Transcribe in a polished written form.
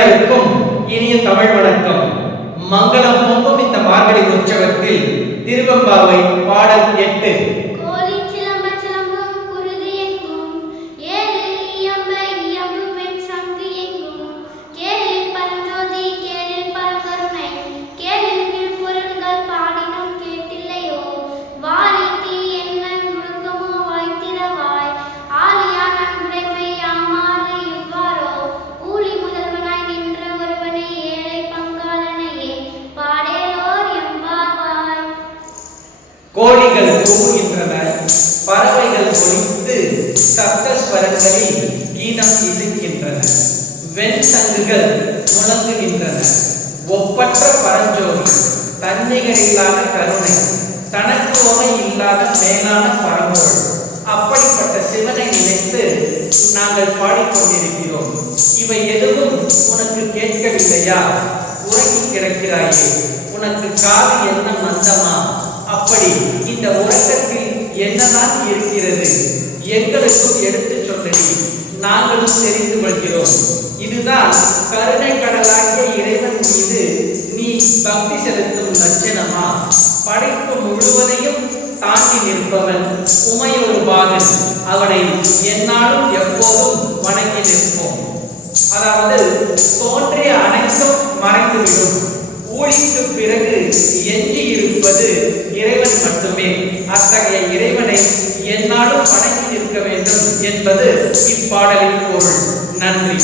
அனைவருக்கும் இனிய தமிழ் வணக்கம். மங்களம் பொங்கும் இந்த மார்கழி உற்சவத்தில் திருவெம்பாவை பாடல் 8. கோழிகள் கூவுகின்றன, பறவைகள் ஒலித்து சப்தஸ்வரங்களில் கீதம் இசைக்கின்றன, வெண்சங்குகள் முழங்குகின்றன. ஒப்பற்ற பரஞ்சோதி, தன்னிகரில்லாத கருணை, தனக்கு உமை இல்லாத மேலான பரம்பொருள், அப்படிப்பட்ட சிவனை நினைத்து நாங்கள் பாடிக்கொண்டிருக்கிறோம். இவை எதுவும் உனக்கு கேட்கவில்லையா? உறங்கி கிடக்கிறாயே, உனக்கு காது என்ன மந்தமா? அப்படி இந்த உலகத்தில் என்னதான் இருக்கிறது? எங்களுக்கும் எடுத்து சொல்லி நாங்களும் தெரிந்து கொள்கிறோம். இதுதான் கருணை கடலாகிய இறைவன் மீது நீ பக்தி செலுத்தும் லட்சணமா? படைப்பு முழுவதையும் தாண்டி நிற்பவன் உமையொரு பாகன், அவனை என்னாலும் எப்போதும் வணங்கி நிற்போம். அதாவது தோன்றிய அனைத்தும் மறைந்துவிடும், ஊழிக்கு பிறகு எஞ்சி இருப்பது இறைவன் மட்டுமே. அத்தகைய இறைவனை என்னாலும் வணங்கி நிற்க வேண்டும் என்பது இப்பாடலின் பொருள். நன்றி.